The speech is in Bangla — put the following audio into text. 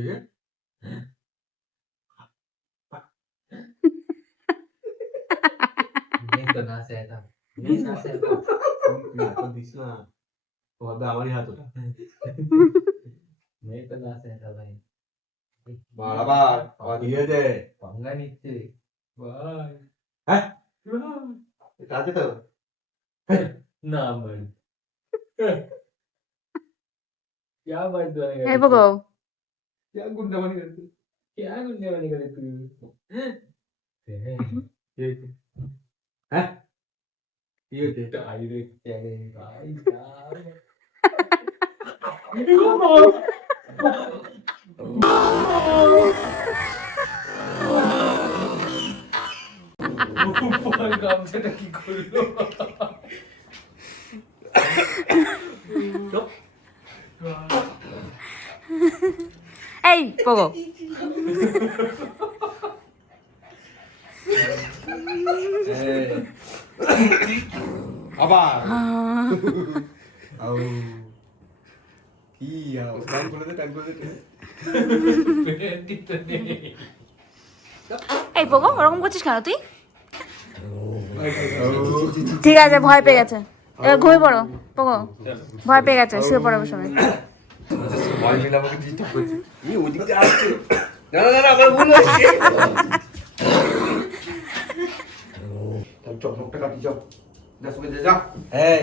রে? नहीं तो ना से था नहीं ना से था তুই হাত দিস না তোমার আমারই হাত ওটা नहीं तो ना से था भाई বারবার আবার দিয়ে দে पंगा नीचे भाई হ্যাঁ এটা আছে তো ना भाई क्या बात बनेगा এই বগো क्या गुंडा बनी करते क्या गुंडे बनेगा तू হ্যাঁ কি হয়েছে डायरेक्ट चले भाई यार काम से टकी खोल लो এই বগো আবার আউ কি টাইম করে দে এই বগো ওরকম করছিস কেন তুই ঠিক আছে ভয় পেয়ে গেছে এবার ঘুমিয়ে পড়ো বগো ভয় পেয়ে গেছে শুয়ে পড়ো সময় ভয় পেলে আমাকে ডিস্টার্ব করছে এই ওদিকে আসছে না না না আমার ভুল হচ্ছে তাহলে চল মুখটা কাটি যাও যা শুনে যা এই